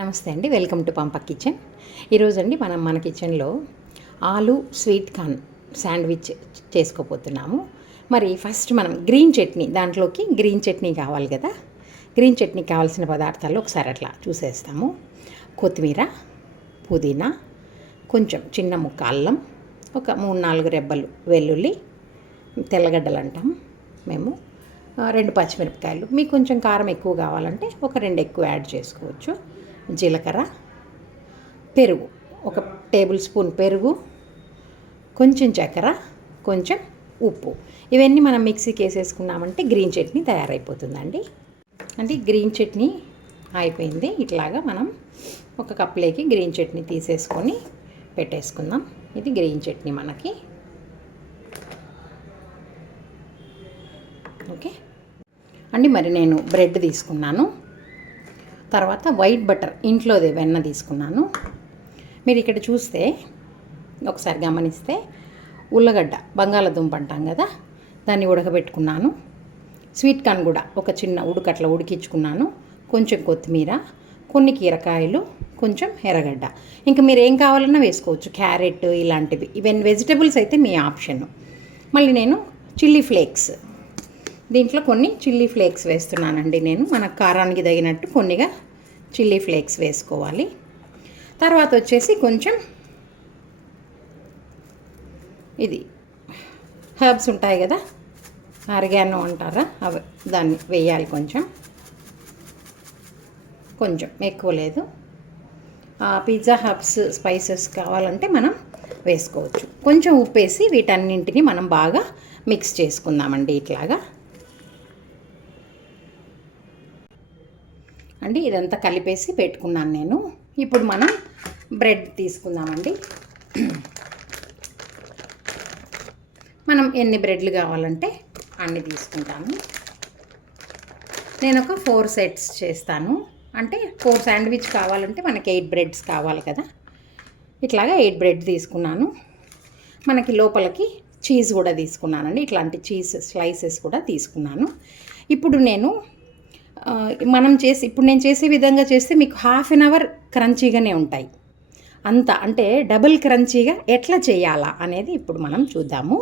నమస్తే అండి, welcome to పంప కిచెన్. ఈరోజు అండి మనం మన కిచెన్లో ఆలు స్వీట్ కార్న్ శాండ్విచ్ చేసుకోబోతున్నాము. మరి ఫస్ట్ మనం గ్రీన్ చట్నీ, దాంట్లోకి గ్రీన్ చట్నీ కావాలి కదా. గ్రీన్ చట్నీ కావాల్సిన పదార్థాలు ఒకసారి అట్లా చూసేస్తాము. కొత్తిమీర, పుదీనా, కొంచెం చిన్న ముక్క అల్లం, ఒక 3-4 రెబ్బలు వెల్లుల్లి, తెల్లగడ్డలు అంటాం మేము, 2 పచ్చిమిరపకాయలు. మీకు కొంచెం కారం ఎక్కువ కావాలంటే ఒక 2 ఎక్కువ యాడ్ చేసుకోవచ్చు. జీలకర్ర, పెరుగు, 1 టేబుల్ స్పూన్ పెరుగు, కొంచెం చక్కెర, కొంచెం ఉప్పు. ఇవన్నీ మనం మిక్సీకి వేసేసుకున్నామంటే గ్రీన్ చట్నీ తయారైపోతుందండి. అంటే గ్రీన్ చట్నీ అయిపోయింది. ఇట్లాగా మనం ఒక కప్లోకి గ్రీన్ చట్నీ తీసేసుకొని పెట్టేసుకుందాం. ఇది గ్రీన్ చట్నీ మనకి. ఓకే అండి. మరి నేను బ్రెడ్ తీసుకున్నాను, తర్వాత వైట్ బటర్, ఇంట్లోదే వెన్న తీసుకున్నాను. మీరు ఇక్కడ చూస్తే ఒకసారి గమనిస్తే ఉల్లగడ్డ, బంగాళదుంప అంటాం కదా, దాన్ని ఉడకబెట్టుకున్నాను. స్వీట్ కార్న్ కూడా ఒక చిన్న ఉడకట్ల ఉడికించుకున్నాను. కొంచెం కొత్తిమీర, కొన్ని కీరకాయలు, కొంచెం ఎర్రగడ్డ. ఇంకా మీరు ఏం కావాలన్నా వేసుకోవచ్చు, క్యారెట్ ఇలాంటివి. ఈవెన్ వెజిటబుల్స్ అయితే మీ ఆప్షన్. మళ్ళీ నేను చిల్లీ ఫ్లేక్స్, దీంట్లో కొన్ని చిల్లీ ఫ్లేక్స్ వేస్తున్నానండి నేను. మన కారానికి తగినట్టు కొన్నిగా చిల్లీ ఫ్లేక్స్ వేసుకోవాలి. తర్వాత వచ్చేసి కొంచెం ఇది హర్బ్స్ ఉంటాయి కదా, ఆరిగానో అంటారా, అవి దాన్ని వేయాలి. కొంచెం ఎక్కువ లేదు. పిజ్జా హర్బ్స్ స్పైసెస్ కావాలంటే మనం వేసుకోవచ్చు. కొంచెం ఉప్పు వేసి వీటన్నింటినీ మనం బాగా మిక్స్ చేసుకుందామండి. ఇట్లాగా అండి, ఇదంతా కలిపేసి పెట్టుకున్నాను నేను. ఇప్పుడు మనం బ్రెడ్ తీసుకుందామండి. మనం ఎన్ని బ్రెడ్లు కావాలంటే అన్ని తీసుకుంటాను. నేను ఒక 4 సెట్స్ చేస్తాను. అంటే 4 శాండ్విచ్ కావాలంటే మనకి 8 బ్రెడ్స్ కావాలి కదా. ఇట్లాగా 8 బ్రెడ్ తీసుకున్నాను. మనకి లోపలికి చీజ్ కూడా తీసుకున్నానండి. ఇట్లాంటి చీజ్ స్లైసెస్ కూడా తీసుకున్నాను. ఇప్పుడు నేను నేను చేసే విధంగా చేస్తే మీకు 1/2 అవర్ క్రంచీగానే ఉంటాయి. అంత అంటే డబుల్ క్రంచీగా ఎట్లా చేయాలా అనేది ఇప్పుడు మనం చూద్దాము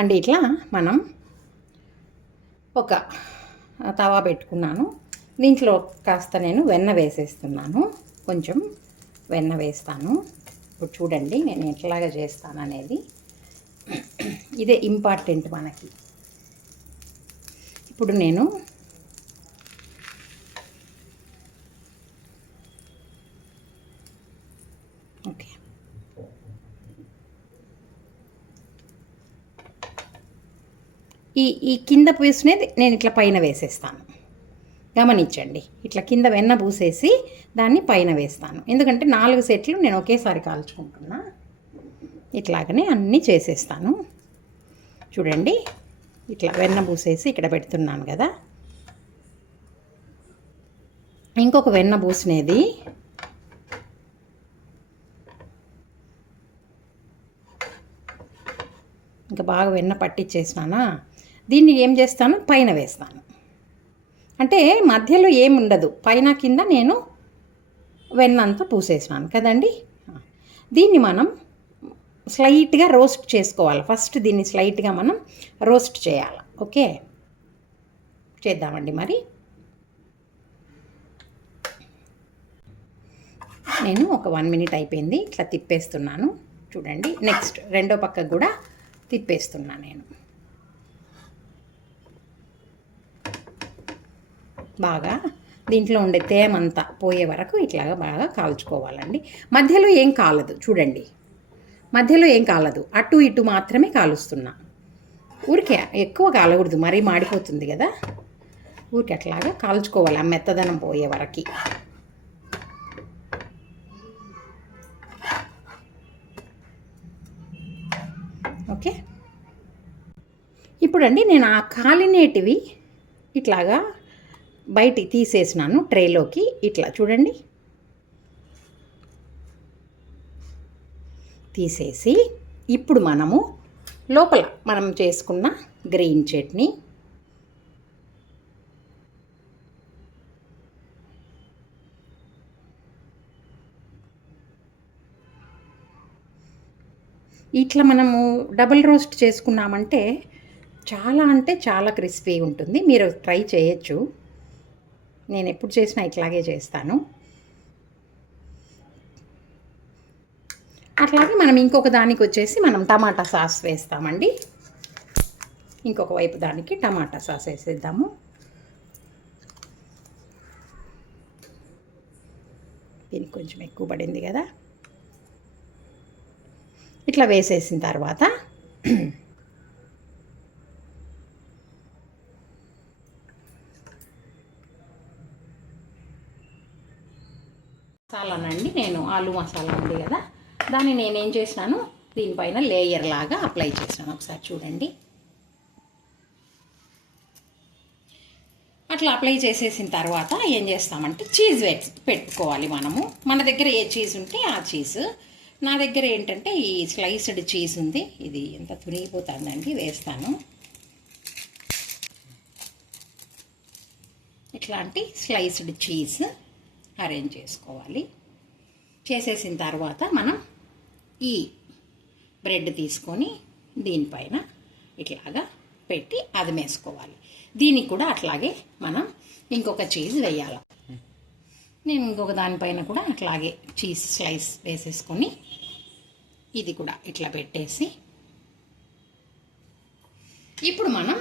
అండి. ఇట్లా మనం ఒక తవా పెట్టుకున్నాను. దీంట్లో కాస్త నేను వెన్న వేసేస్తున్నాను. కొంచెం వెన్న వేస్తాను. ఇప్పుడు చూడండి నేను ఎట్లాగా చేస్తాను అనేది. ఇదే ఇంపార్టెంట్ మనకి. ఇప్పుడు నేను ఓకే ఈ కింద పూసినది నేను ఇట్లా పైన వేసేస్తాను. గమనించండి, ఇట్లా కింద వెన్న పూసేసి దాన్ని పైన వేస్తాను. ఎందుకంటే 4 సెట్లు నేను ఒకేసారి కాల్చుకుంటున్నా. ఇట్లాగనే అన్నీ చేసేస్తాను. చూడండి, ఇట్లా వెన్న పూసేసి ఇక్కడ పెడుతున్నాను కదా. ఇంకొక వెన్న పూసినది ఇంకా బాగా వెన్న పట్టించేసినానా, దీన్ని ఏం చేస్తాను, పైన వేస్తాను. అంటే మధ్యలో ఏముండదు, పైన కింద నేను వెన్నంతా పూసేసినాను కదండి. దీన్ని మనం స్లైట్గా రోస్ట్ చేసుకోవాలి. ఫస్ట్ దీన్ని స్లైట్గా మనం రోస్ట్ చేయాలి. ఓకే, చేద్దామండి. మరి నేను ఒక 1 మినిట్ అయిపోయింది. ఇట్లా తిప్పేస్తున్నాను. చూడండి, నెక్స్ట్ రెండో పక్కకు కూడా తిప్పేస్తున్నాను నేను. బాగా దీంట్లో ఉండే తేమంతా పోయే వరకు ఇట్లాగా బాగా కాల్చుకోవాలండి. మధ్యలో ఏం కాలదు, చూడండి, మధ్యలో ఏం కాలదు, అటు ఇటు మాత్రమే కాలుస్తున్నా. ఊరికే ఎక్కువ కాలకూడదు, మరీ మాడిపోతుంది కదా. ఊరికే అట్లాగా కాల్చుకోవాలి, ఆ మెత్తదనం పోయే వరకు. ఓకే, ఇప్పుడండి నేను ఆ కాలినేటివి ఇట్లాగా బయటికి తీసేసినాను ట్రేలోకి. ఇట్లా చూడండి, తీసేసి ఇప్పుడు మనము లోపల మనం చేసుకున్న గ్రీన్ చట్నీ ఇట్లా మనము డబుల్ రోస్ట్ చేసుకున్నామంటే చాలా అంటే చాలా క్రిస్పీ ఉంటుంది. మీరు ట్రై చేయొచ్చు. నేను ఎప్పుడు చేసినా ఇట్లాగే చేస్తాను. అట్లాగే మనం ఇంకొక దానికి వచ్చేసి మనం టమాటా సాస్ వేస్తామండి. ఇంకొక వైపు దానికి టమాటా సాస్ వేసేద్దాము. దీనికి కొంచెం ఎక్కువ పడింది కదా. ఇట్లా వేసేసిన తర్వాత మసాలానండి, నేను ఆలు మసాలా ఉంది కదా, దాన్ని నేనేం చేసినాను, దీనిపైన లేయర్ లాగా అప్లై చేసినాను. ఒకసారి చూడండి. అట్లా అప్లై చేసేసిన తర్వాత ఏం చేస్తామంటే చీజ్ పెట్టుకోవాలి మనము. మన దగ్గర ఏ చీజ్ ఉంటే ఆ చీజ్. నా దగ్గర ఏంటంటే ఈ స్లైస్డ్ చీజ్ ఉంది. ఇది ఎంత తునిగిపోతుందండి, వేస్తాను. ఇట్లాంటి స్లైస్డ్ చీజ్ అరేంజ్ చేసుకోవాలి. చేసేసిన తర్వాత మనం ఈ బ్రెడ్ తీసుకొని దీనిపైన ఇట్లాగా పెట్టి అదిమేసుకోవాలి. దీనికి కూడా అట్లాగే మనం ఇంకొక చీజ్ వేయాలి. నేను ఇంకొక దానిపైన కూడా అట్లాగే చీజ్ స్లైస్ వేసేసుకొని ఇది కూడా ఇట్లా పెట్టేసి ఇప్పుడు మనం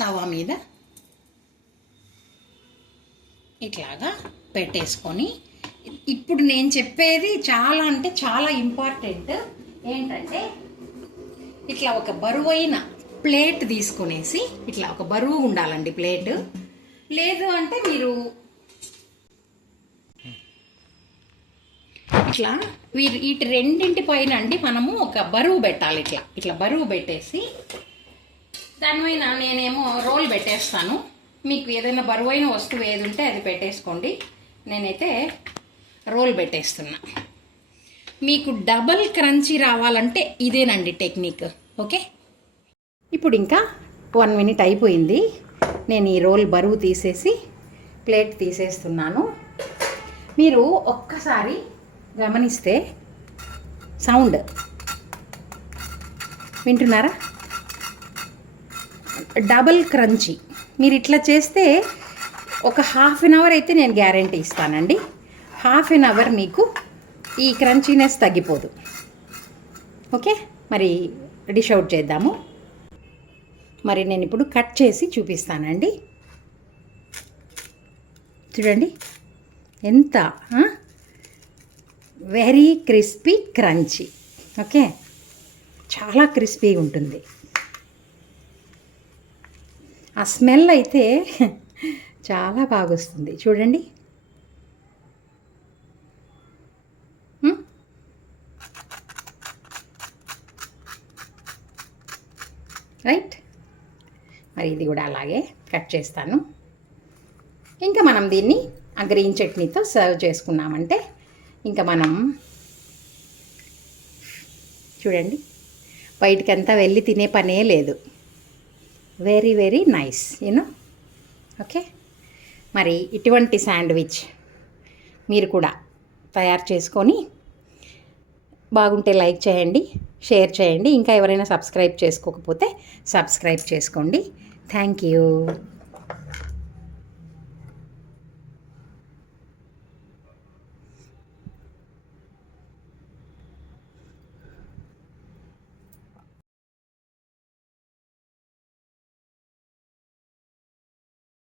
తవా మీద ఇట్లాగా పెట్టేసుకొని, ఇప్పుడు నేను చెప్పేది చాలా అంటే చాలా ఇంపార్టెంట్. ఏంటంటే ఇట్లా ఒక బరువైన ప్లేట్ తీసుకునేసి, ఇట్లా ఒక బరువు ఉండాలండి ప్లేట్. లేదు అంటే మీరు ఇట్లా వీటి రెండింటి పైన అండి మనము ఒక బరువు పెట్టాలి. ఇట్లా బరువు పెట్టేసి దానిపైన నేనేమో రోల్ పెట్టేస్తాను. మీకు ఏదైనా బరువైన వస్తువు ఏది ఉంటే అది పెట్టేసుకోండి. నేనైతే రోల్ పెట్టేస్తున్నా. మీకు డబల్ క్రంచీ రావాలంటే ఇదేనండి టెక్నిక్. ఓకే, ఇప్పుడు ఇంకా 1 మినిట్ అయిపోయింది. నేను ఈ రోల్ బరువు తీసేసి ప్లేట్ తీసేస్తున్నాను. మీరు ఒక్కసారి గమనిస్తే సౌండ్ వింటున్నారా? Double crunchy. మీరు ఇట్లా చేస్తే ఒక ½ అన్ అవర్ అయితే నేను గ్యారంటీ ఇస్తానండి. ½ అన్ అవర్ మీకు ఈ క్రంచీనెస్ తగ్గిపోదు. ఓకే, మరి డిష్ అవుట్ చేద్దాము. మరి నేను ఇప్పుడు కట్ చేసి చూపిస్తానండి. చూడండి ఎంత వెరీ క్రిస్పీ క్రంచీ. ఓకే, చాలా క్రిస్పీగా ఉంటుంది. ఆ స్మెల్ అయితే చాలా బాగా వస్తుంది. చూడండి. రైట్, మరి ఇది కూడా అలాగే కట్ చేస్తాను. ఇంకా మనం దీన్ని ఆ గ్రీన్ చట్నీతో సర్వ్ చేసుకున్నామంటే ఇంకా మనం చూడండి బయటికంతా వెళ్ళి తినే పనే లేదు. Very very nice you know. Okay, మరి ఇటువంటి శాండ్విచ్ మీరు కూడా తయారు చేసుకొని బాగుంటే లైక్ చేయండి, షేర్ చేయండి. ఇంకా ఎవరైనా సబ్స్క్రైబ్ చేసుకోకపోతే సబ్స్క్రైబ్ చేసుకోండి. Thank you.